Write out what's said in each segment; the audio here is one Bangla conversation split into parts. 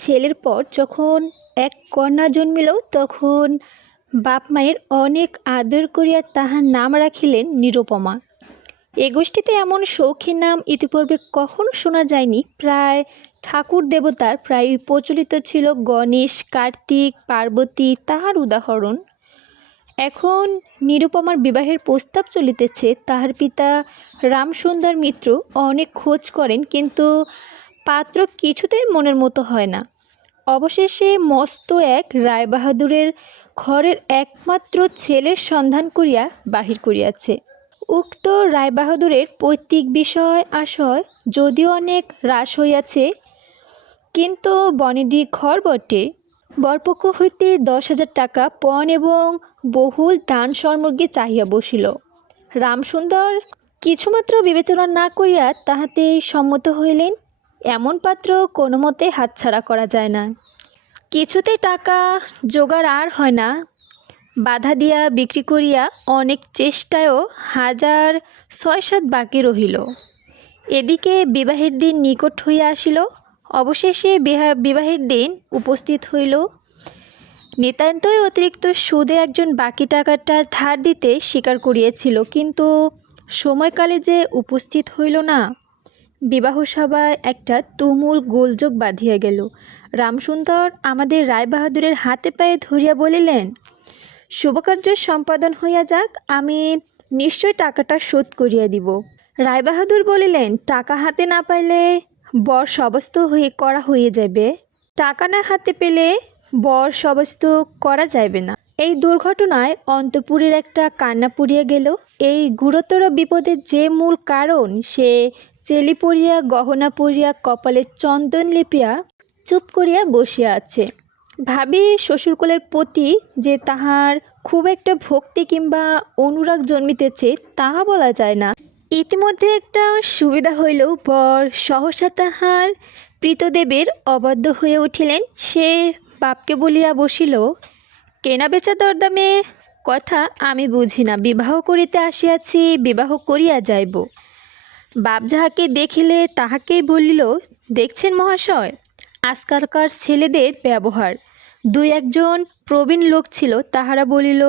ছেলের পর যখন এক কন্যা জন্মিল তখন বাপ মায়ের অনেক আদর করিয়া তাহার নাম রাখিলেন নিরুপমা। এ গোষ্ঠীতে এমন সৌখীর নাম ইতিপূর্বে কখনো শোনা যায়নি। প্রায় ঠাকুর দেবতার প্রায় প্রচলিত ছিল গণেশ, কার্তিক, পার্বতী তাহার উদাহরণ। এখন নিরুপমার বিবাহের প্রস্তাব চলিতেছে। তাহার পিতা রামসুন্দর মিত্র অনেক খোঁজ করেন, কিন্তু পাত্র কিছুতেই মনের মতো হয় না। অবশেষে মস্ত এক রায়বাহাদুরের ঘরের একমাত্র ছেলের সন্ধান করিয়া বাহির করিয়াছে। উক্ত রায়বাহাদুরের পৈতৃক বিষয় আশয় যদিও অনেক হ্রাস হইয়াছে, কিন্তু বনেদি ঘর বটে। বরপক্ষ হইতে 10,000 টাকা পণ এবং বহুল দান সামগ্রী চাহিয়া বসিল। রামসুন্দর কিছুমাত্র বিবেচনা না করিয়া তাহাতেই সম্মত হইলেন। এমন পাত্র কোনো মতে হাতছাড়া করা যায় না। কিছুতে টাকা জোগাড় আর হয় না। বাধা দিয়া বিক্রি করিয়া অনেক চেষ্টায়ও 6,7 বাকি রহিল। এদিকে বিবাহের দিন নিকট হইয়া আসিল। অবশেষে বিবাহের দিন উপস্থিত হইল। নিতান্তই অতিরিক্ত সুদে একজন বাকি টাকাটা ধার দিতে স্বীকার করিয়াছিল, কিন্তু সময়কালে যে উপস্থিত হইল না। বিবাহ সভায় একটা তুমুল গোলযোগ বাঁধিয়া গেল। রামসুন্দর আমাদের রায়বাহাদুরের হাতে পায়ে ধরিয়া বলিলেন, শুভকার্য সম্পাদন হইয়া যাক, আমি নিশ্চয় টাকাটা শোধ করিয়া দিব। রায়বাহাদুর বলিলেন, টাকা হাতে না পাইলে বর সবস্ত করা হয়ে যাবে। টাকা না হাতে পেলে বর সবস্ত করা যাইবে না। এই দুর্ঘটনায় অন্তঃপুরের একটা কান্না পড়িয়া গেল। এই গুরুতর বিপদের যে মূল কারণ, সে চেলি পড়িয়া গহনা পরিয়া কপালে চন্দন লেপিয়া চুপ করিয়া বসিয়া আছে। ভাবি শ্বশুরকুলের প্রতি যে তাহার খুব একটা ভক্তি কিংবা অনুরাগ জন্মিতেছে তাহা বলা যায় না। ইতিমধ্যে একটা সুবিধা হইল, বর সহসা তাহার প্রীতদেবের অবাধ্য হয়ে উঠিলেন। সে বাপকে বলিয়া বসিল, কেনা বেচা দরদামে কথা আমি বুঝি না, বিবাহ করিতে আসিয়াছি, বিবাহ করিয়া যাইব। বাপ যাহাকে দেখিলে তাহাকেই বলিল, দেখছেন মহাশয়, আজকালকার ছেলেদের ব্যবহার। 2-1 প্রবীণ লোক ছিল, তাহারা বলিল,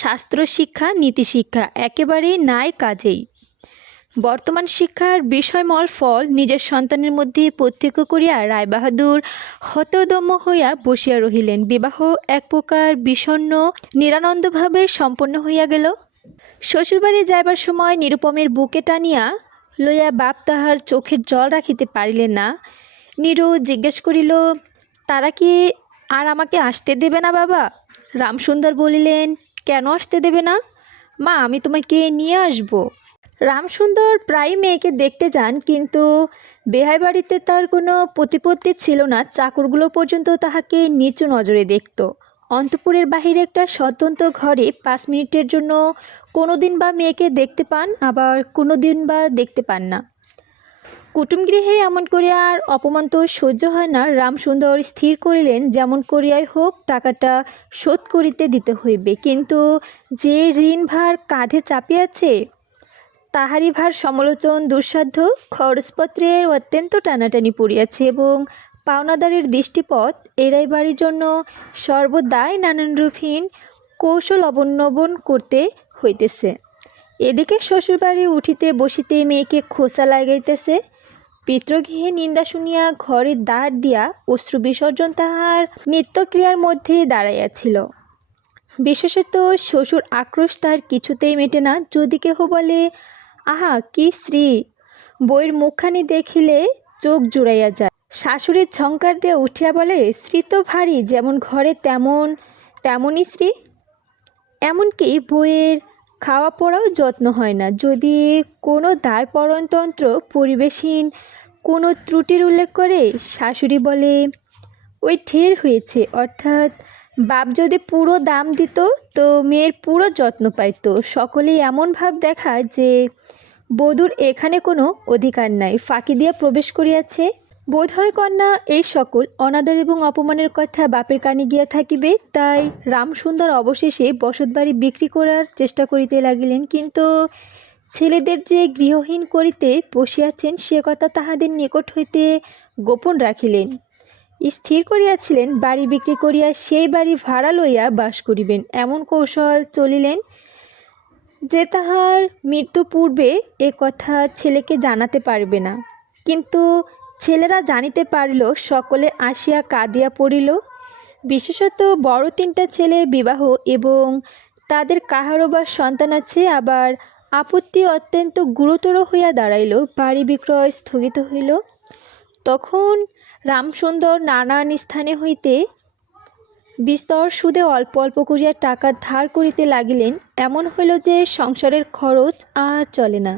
শাস্ত্র শিক্ষা নীতিশিক্ষা একেবারেই নাই কাজেই। বর্তমান শিক্ষার বিষয়মল ফল নিজের সন্তানের মধ্যে প্রত্যক্ষ করিয়া রায়বাহাদুর হতদম্য হইয়া বসিয়া রহিলেন। বিবাহ এক প্রকার বিষণ্ণ নিরানন্দভাবে সম্পন্ন হইয়া গেল। শ্বশুরবাড়ি যাইবার সময় নিরুপমের বুকে টানিয়া লইয়া বাপ তাহার চোখের জল রাখিতে পারিলেন না। নিরু জিজ্ঞাসা করিল, তারা কি আর আমাকে আসতে দেবে না বাবা? রামসুন্দর বলিলেন, কেন আসতে দেবে না মা, আমি তোমাকে নিয়ে আসব। রামসুন্দর প্রায় মেয়েকে দেখতে যান, কিন্তু বেহাই বাড়িতে তার কোনো প্রতিপত্তি ছিল না। চাকরগুলো পর্যন্ত তাহাকে নিচু নজরে দেখত। অন্তঃপুরের বাহিরে একটা স্বতন্ত্র ঘরে 5 মিনিটের জন্য কোনো দিন বা মেয়েকে দেখতে পান, আবার কোনো দিন বা দেখতে পান না। কুটুমগৃহে এমন করিয়া আর অপমান তো সহ্য হয় না। রামসুন্দর স্থির করিলেন, যেমন করিয়াই হোক টাকাটা শোধ করিতে দিতে হইবে। কিন্তু যে ঋণ ভার কাঁধে চাপিয়াছে তাহারই ভার সমালোচন দুঃসাধ্য। খরচপত্রের অত্যন্ত টানাটানি পড়িয়াছে এবং পাওনাদারের দৃষ্টিপথ এড়াইবারই জন্য সর্বদাই নানানরূপহীন কৌশল অবলম্বন করতে হইতেছে। এদিকে শ্বশুরবাড়ি উঠিতে বসিতে মেয়েকে খোঁচা লাগাইতেছে। পিতৃগৃহে নিন্দা শুনিয়া ঘরের দ্বার দিয়া অশ্রু বিসর্জন তাহার নিত্যক্রিয়ার মধ্যে দাঁড়াইয়াছিল। বিশেষত শ্বশুর আক্রোশ তার কিছুতেই মেটে না। যদি কেহ বলে, আহা কি শ্রী, বইয়ের মুখখানি দেখিলে চোখ জুড়াইয়া যায়। শাশুড়ির ঝংকার দিয়ে উঠিয়া বলে, শ্রী তো ভারী, যেমন ঘরে তেমনই শ্রী। এমনকি বইয়ের খাওয়া পড়াও যত্ন হয় না। যদি কোনো দ্বারপরণতন্ত্র পরিবেশহীন কোনো ত্রুটির উল্লেখ করে, শাশুড়ি বলে, ওই ঢের হয়েছে। অর্থাৎ বাপ যদি পুরো দাম দিত তো মেয়ের পুরো যত্ন পাইত। সকলেই এমন ভাব দেখায় যে বধূর এখানে কোনো অধিকার নাই, ফাঁকি দিয়া প্রবেশ করিয়াছে। বোধ হয় কন্যা এই সকল অনাদর এবং অপমানের কথা বাপের কানে গিয়া থাকিবে। তাই রামসুন্দর অবশেষে বসতবাড়ি বিক্রি করার চেষ্টা করিতে লাগিলেন। কিন্তু ছেলেদের যে গৃহহীন করিতে বসিয়াছেন সে কথা তাহাদের নিকট হইতে গোপন রাখিলেন। স্থির করিয়াছিলেন বাড়ি বিক্রি করিয়া সেই বাড়ি ভাড়া লইয়া বাস করিবেন। এমন কৌশল চলিলেন যে তাহার মৃত্যু পূর্বে এ কথা ছেলেকে জানাতে পারবে না। কিন্তু ছেলেরা জানিতে পারিল, সকলে আসিয়া কাঁদিয়া পড়িল। বিশেষত বড় তিনটা ছেলে বিবাহ এবং তাদের কাহারও বা সন্তান আছে। আবার আপত্তি অত্যন্ত গুরুতর হইয়া দাঁড়াইল। বাড়ি বিক্রয় স্থগিত হইল। তখন রামসুন্দর নানান স্থানে হইতে বিস্তর সুদে অল্প অল্প করিয়া টাকা ধার করিতে লাগিলেন। এমন হইল যে সংসারের খরচ আর চলে না।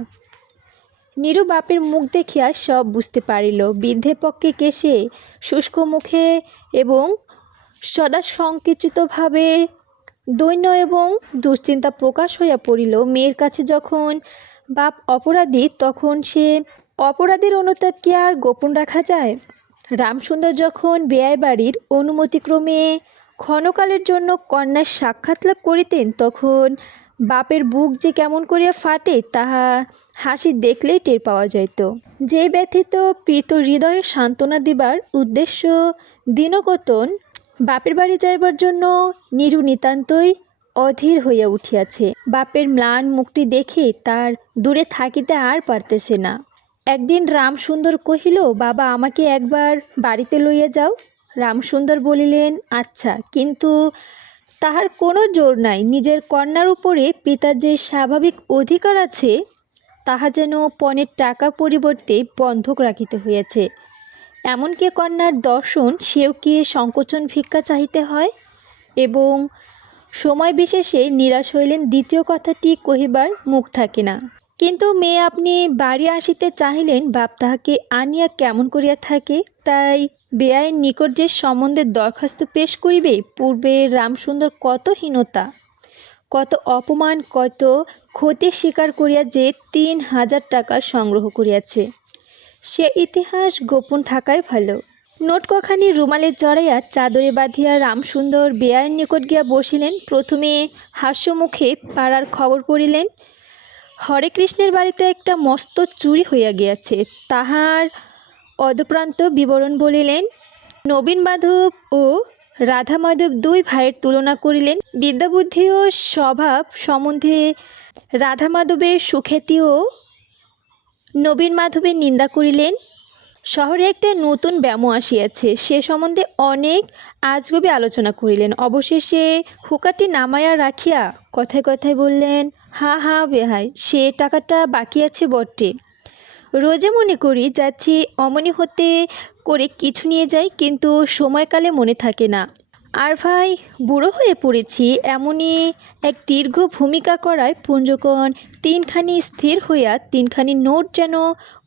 নীরু বাপের মুখ দেখিয়া সব বুঝতে পারিল। বৃদ্ধের পক্ষে কেশে শুষ্ক মুখে এবং সদা সংকুচিতভাবে দৈন্য এবং দুশ্চিন্তা প্রকাশ হইয়া পড়িল। মেয়ের কাছে যখন বাপ অপরাধী, তখন সে অপরাধের অনুতাপ কি আর গোপন রাখা যায়? রামসুন্দর যখন বেয়াই বাড়ির অনুমতিক্রমে ক্ষণকালের জন্য কন্যার সাক্ষাৎ লাভ করিতেন, তখন বাপের বুক যে কেমন করিয়া ফাটে তাহা হাসি দেখলেই টের পাওয়া যাইত। যে ব্যথিত প্রীত হৃদয়ে সান্ত্বনা দিবার উদ্দেশ্য দিনকতন বাপের বাড়ি যাইবার জন্য নীরু নিতান্তই অধীর হইয়া উঠিয়াছে। বাপের ম্লান মুখটি দেখে তার দূরে থাকিতে আর পারতেছে না। একদিন রামসুন্দর কহিল, বাবা, আমাকে একবার বাড়িতে লইয়া যাও। রামসুন্দর বলিলেন, আচ্ছা, কিন্তু তাহার কোনো জোর নাই। নিজের কন্যার উপরে পিতার যে স্বাভাবিক অধিকার আছে তাহা যেন পণের টাকা পরিবর্তে বন্ধক রাখিতে হইয়াছে। এমনকি কন্যার দর্শন সেও কি সংকোচন ভিক্ষা চাহিতে হয়? এবং সময় বিশেষে নিরাশ হইলেন। দ্বিতীয় কথাটি কহিবার মুখ থাকে না। কিন্তু মেয়ে আপনি বাড়ি আসিতে চাহিলেন, বাপ তাহাকে আনিয়া কেমন করিয়া থাকে? তাই বেআইন নিকট যে সম্বন্ধের দরখাস্ত পেশ করিবে। পূর্বে রামসুন্দর কত হীনতা, কত অপমান, কত ক্ষতি স্বীকার করিয়া যে ৩,০০০ টাকা সংগ্রহ করিয়াছে, সে ইতিহাস গোপন থাকাই ভালো। নোটকখানি রুমালে জড়াইয়া চাদরে বাঁধিয়া রামসুন্দর বেআইন নিকট গিয়া বসিলেন। প্রথমে হাস্যমুখে পাড়ার খবর পড়িলেন। হরে কৃষ্ণের বাড়িতে একটা মস্ত চুরি হইয়া গিয়াছে। তাহার অধপ্রান্ত বিবরণ বলিলেন। নবীন মাধব ও রাধা মাধব দুই ভাইয়ের তুলনা করিলেন। বিদ্যাবুদ্ধি ও স্বভাব সম্বন্ধে রাধা মাধবের সুখ্যাতি ও নবীন মাধবের নিন্দা করিলেন। শহরে একটা নতুন ব্যামো আসিয়াছে, সে সম্বন্ধে অনেক আজগুবি আলোচনা করিলেন। অবশেষে হুকাটি নামাইয়া রাখিয়া কথায় কথায় বললেন, হা বেহাই, সে টাকাটা বাকি আছে বটে। রোজে মনে করি যাচ্ছি অমনি হতে করে কিছু নিয়ে যাই, কিন্তু সময়কালে মনে থাকে না। আর ভাই, বুড়ো হয়ে পড়েছি। এমনই এক দীর্ঘ ভূমিকা করায় পুঞ্জকণ তিনখানি স্থির হইয়া তিনখানি নোট যেন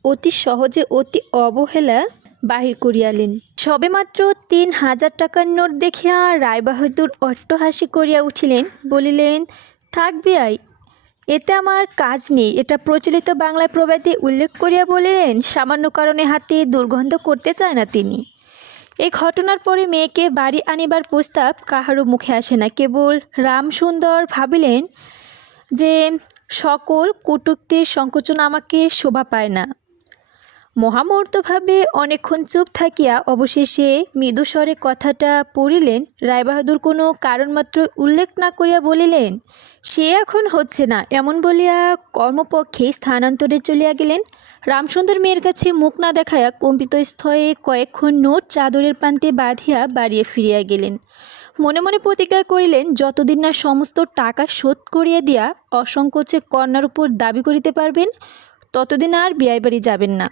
অতি সহজে অতি অবহেলা বাহির করিয়ালেন। সবেমাত্র ৩,০০০ টাকার নোট দেখিয়া রায়বাহাদুর অট্টহাসি করিয়া উঠিলেন। বলিলেন, থাক বেয়াই, এতে আমার কাজ নেই। এটা প্রচলিত বাংলায় প্রবাদে উল্লেখ করিয়া বলিলেন, সামান্য কারণে হাতে দুর্গন্ধ করতে চায় না তিনি। এই ঘটনার পরে মেয়েকে বাড়ি আনিবার প্রস্তাব কাহারও মুখে আসে না। কেবল রামসুন্দর ভাবিলেন যে সকল কটূক্তির সংকোচন আমাকে শোভা পায় না। মহামূর্তভাবে অনেকক্ষণ চুপ থাকিয়া অবশেষে মৃদুস্বরে কথাটা পড়িলেন। রায়বাহাদুর কোনো কারণমাত্র উল্লেখ না করিয়া বলিলেন, সে এখন হচ্ছে না। এমন বলিয়া কর্মপক্ষে স্থানান্তরে চলিয়া গেলেন। রামসুন্দর মেয়ের কাছে মুখ না দেখাইয়া কম্পিত স্থয়ে কয়েকক্ষণ নোট চাদরের প্রান্তে বাঁধিয়া বাড়িয়ে ফিরিয়া গেলেন। মনে মনে প্রতিজ্ঞা করিলেন, যতদিন না সমস্ত টাকা শোধ করিয়া দিয়া অসংকোচে কন্যার উপর দাবি করিতে পারবেন, ততদিন আর বিয়াই বাড়ি যাবেন না।